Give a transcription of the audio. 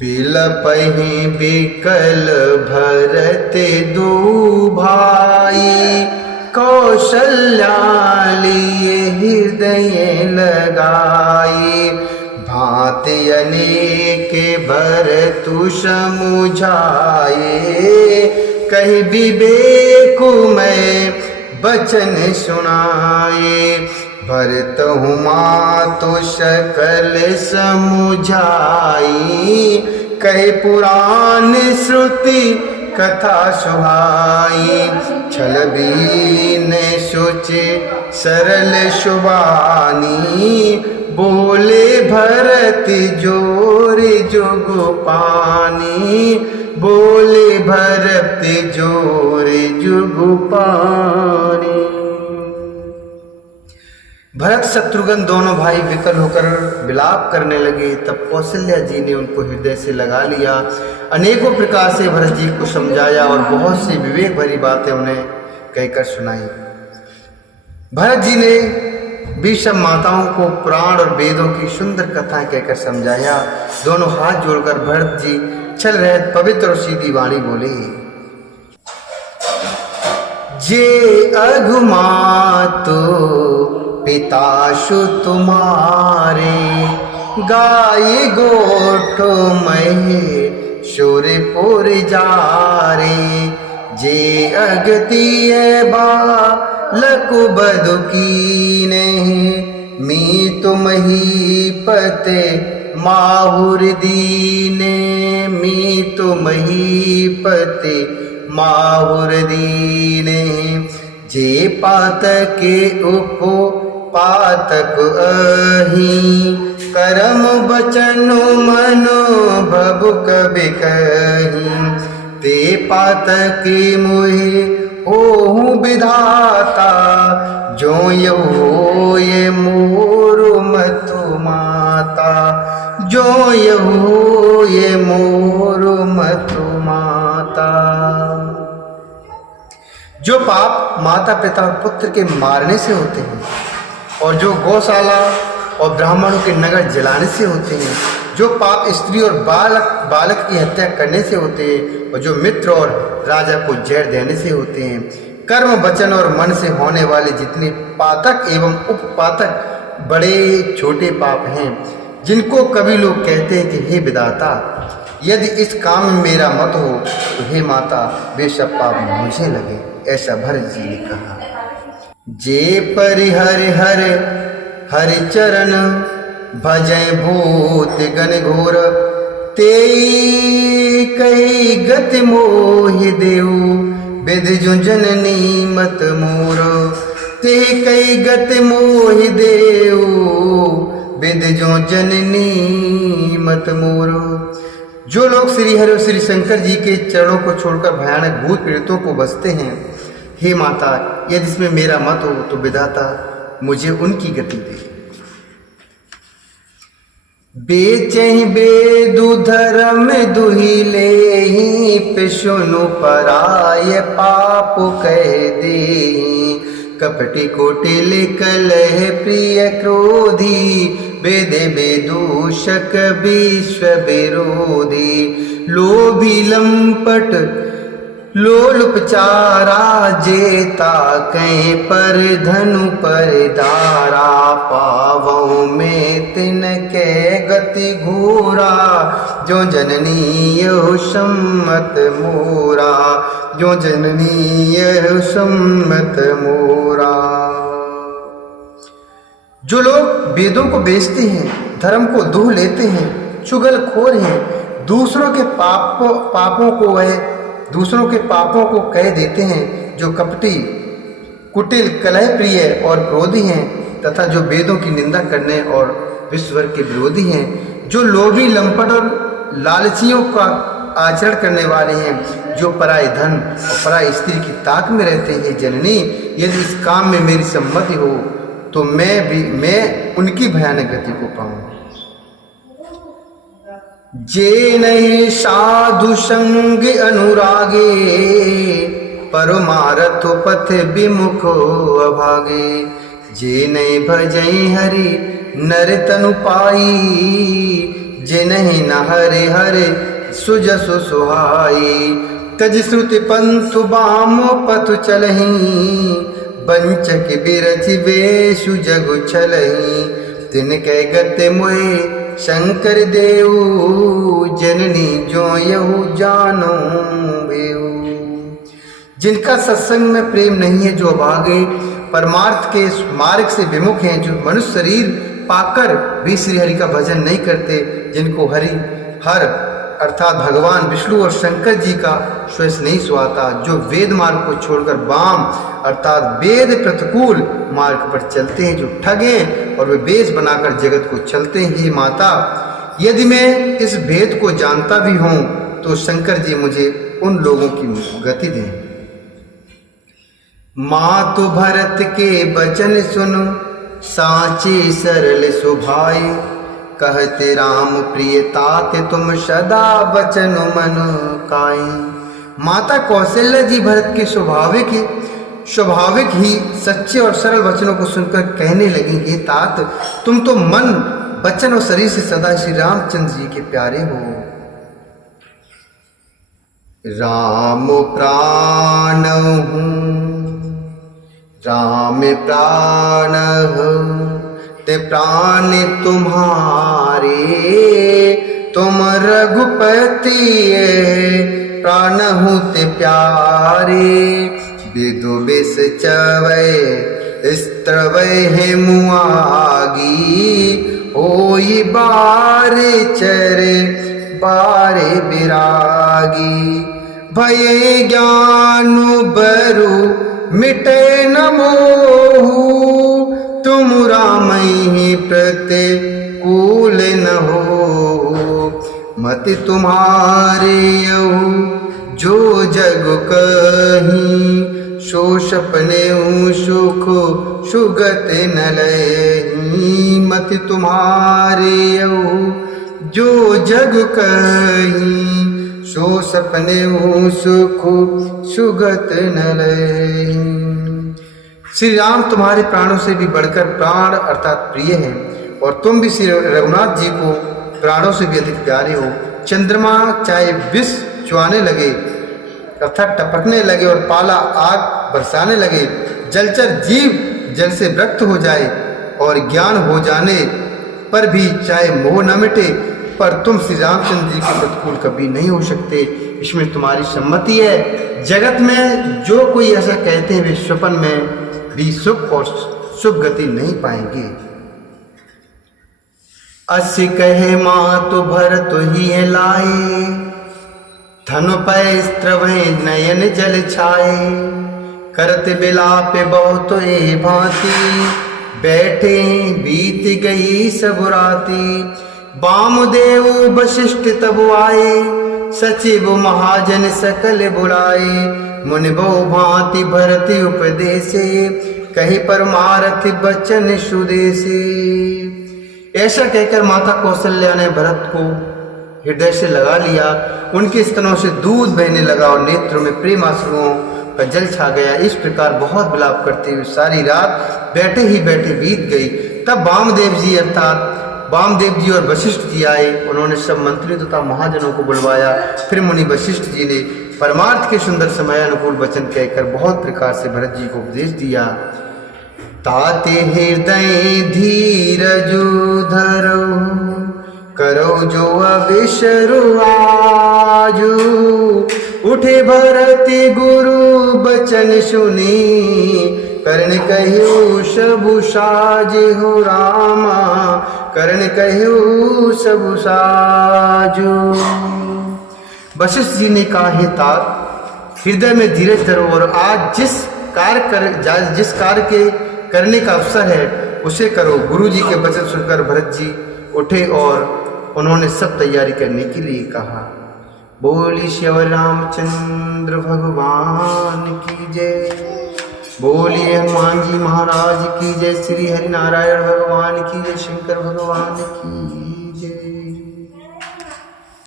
बिलपहि बिकल भरत दू भाई, कौशल्या लिए हृदय लगाई। भांति अनेक भरतु समुझाए, कहि विवेक में बचन सुनाए। भरतहु मातु सकल समुझाई, कहे पुराण श्रुति कथा सुहाई। छल बीन सोचे सरल शुबानी, बोले भरत जोर जुग पानी। बोले भरत जोर जुग पानी। भरत शत्रुघ्न दोनों भाई विकल होकर विलाप करने लगे। तब कौशल्या जी ने उनको हृदय से लगा लिया, अनेकों प्रकार से भरत जी को समझाया और बहुत सी विवेक भरी बातें उन्हें कहकर सुनाई। भरत जी ने भी सब माताओं को पुराण और वेदों की सुंदर कथाएं कहकर समझाया। दोनों हाथ जोड़कर भरत जी चल रहे पवित्र और सीधी वाणी बोले, जे अघुमातो पिताशु तुम्हारे, गाय गोठ महे शूरपुर जारे। जे अगतिय बालक बदुकीने, मी तुम ही पते माहुर दीने। मी तुम ही पते माहुर दीने। जे पातके उपो पातक अहि, करम बचन मनो भबुक बिकहि। ते पातके मोहि ओहु विधाता, जो यहो ये मोर मतु माता। जो यहो ये मोर मतु माता। जो पाप माता पिता और पुत्र के मारने से होते हैं, और जो गौशाला और ब्राह्मणों के नगर जलाने से होते हैं, जो पाप स्त्री और बालक की हत्या करने से होते हैं, और जो मित्र और राजा को जहर देने से होते हैं, कर्म वचन और मन से होने वाले जितने पातक एवं उपपातक बड़े छोटे पाप हैं, जिनको कभी लोग कहते हैं कि हे विधाता, यदि इस काम में मेरा मत हो तो हे माता वे सब पाप मुझे लगे। ऐसा भरत जी ने कहा। जे परिहर हर हरि चरण, भजय भूत गण घोर। तेई कई गति मोहि देऊ, विधि जो जननी मत मोर। ते कई गति मोहि देऊ, विधि जो जननी मत मोर। जो लोग श्री हरि और श्री शंकर जी के चरणों को छोड़कर भयानक भूत पीड़ितों को बसते हैं, हे माता यदि इसमें मेरा मत हो तो विधाता मुझे उनकी गति दे। बेचहि बेदु धर्म दुहिले, पिशुनु पराय पाप कह दे। कपटी कुटिल कलह प्रिय क्रोधी, वेदे विदूषक विश्व विरोधी। लोभी लंपट लोलुपचारा, जेता कहीं पर धनु पर दारा। पावों में तिनके गति घूरा, जो जननी यह सम्मत मोरा। जो जननी यह सम्मत मोरा। जो लोग वेदों को बेचते हैं, धर्म को दूह लेते हैं, चुगलखोर हैं, दूसरों के पापों को कह देते हैं, जो कपटी कुटिल कलह प्रिय और क्रोधी हैं, तथा जो वेदों की निंदा करने और विश्व के विरोधी हैं, जो लोभी लंपट और लालचियों का आचरण करने वाले हैं, जो पराय धन और पराय स्त्री की ताक में रहते हैं। जननी यदि इस काम में मेरी सम्मति हो तो मैं उनकी भयानक गति को पाऊं। जे नहीं साधु संग अनुरागे, परमारथ पथ विमुख अभागे। जे नहीं भजई हरि नर तनु पाई, जिन्हि न हरे हरे सुजसु सुहाई। तज श्रुति पंथु बामो पथु चलहि, बंचक बिरचि वेशु जगु छलहि। तिनके गति मोए शंकर देव, जननी जो यहु जानो बेऊ। जिनका सत्संग में प्रेम नहीं है, जो अभागे परमार्थ के मार्ग से विमुख हैं, जो मनुष्य शरीर पाकर भी श्री हरि का भजन नहीं करते, जिनको हर अर्थात भगवान विष्णु और शंकर जी का श्वेस नहीं सुहाता, जो वेद मार्ग को छोड़कर वाम अर्थात वेद प्रतिकूल मार्ग पर चलते हैं, जो ठग हैं और वे बेस बनाकर जगत को चलते हैं। ये माता, यदि मैं इस भेद को जानता भी हूं तो शंकर जी मुझे उन लोगों की गति दें। मातु भरत के बचन सुनो, साचे सरल सुभाई। कहते राम प्रिय ताते तुम सदा बचन मन काई। माता कौशल्या जी भरत के स्वाभाविक ही सच्चे और सरल वचनों को सुनकर कहने लगी, हे तात, तुम तो मन वचन और शरीर से सदा श्री रामचंद्र जी के प्यारे हो। राम प्राण हूँ, राम प्राण ते प्राण तुम्हारे। तुम रघुपति प्राण हूँ ते प्यारे। विदु विष चवै स्त्रवै है मुआगी। होई बारे चरे बारे विरागी। भये ज्ञानु बरु मिटे न मोहु। तुम रामहि प्रतिकूल न हो। मति तुम्हारे यहु जो जग कहीं। सो सपने सुख सुगत न लही। मति तुम्हारे यहु जो जग कहीं। सो सपने सुख सुगत न लही। श्री राम तुम्हारे प्राणों से भी बढ़कर प्राण अर्थात प्रिय हैं, और तुम भी श्री रघुनाथ जी को प्राणों से भी अधिक प्यारे हो। चंद्रमा चाहे विष चुआने लगे अर्थात टपकने लगे और पाला आग बरसाने लगे, जलचर जीव जल से विरक्त हो जाए और ज्ञान हो जाने पर भी चाहे मोह न मिटे, पर तुम श्री रामचंद्र जी के प्रतिकूल कभी नहीं हो सकते। इसमें तुम्हारी सम्मति है। जगत में जो कोई ऐसा कहते हैं वे स्वप्न में भी सुख और सुख गति नहीं पाएंगे। अस कहे मातु भरत ही लाए। धनु पै स्त्रवै नयन जल छाए। करत बिलाप बहुत ए भांति। बैठे बीत गई सब राती। वामदेव वशिष्ठ तब आए। सचिव महाजन सकल बुलाए। मुनि बहु भांति भरत उपदेशे। कही परमारथ बचन सुदेशे। ऐसा कहकर माता कौशल्या ने भरत को हृदय से लगा लिया। उनके स्तनों से दूध बहने लगा और नेत्रों में प्रेम आंसुओं का जल छा गया। इस प्रकार बहुत विलाप करते हुए सारी रात बैठे ही बैठे बीत गई। तब वामदेव जी और वशिष्ठ जी आए। उन्होंने सब मंत्रियों तथा महाजनों को बुलवाया। फिर मुनि वशिष्ठ जी ने परमार्थ के सुंदर समय अनुकूल वचन कहकर बहुत प्रकार से भरत जी को उपदेश दिया। ताते हृदय धीरजु धरो। करो जो अविसरु आजु। उठे भरत गुरु बचन सुनी। कर्ण कहु सबु साजु रामा। कर्ण कहु सबु साजु। वशिष्ठ जी ने कहा, हे तात, हृदय में धीरज धरो और आज जिस कार्य के करने का अवसर है उसे करो। गुरु जी के वचन सुनकर भरत जी उठे और उन्होंने सब तैयारी करने के लिए कहा। बोली श्री रामचंद्र भगवान की जय। बोलिए हनुमान जी महाराज की जय। श्री हरि नारायण भगवान की जय। शंकर भगवान की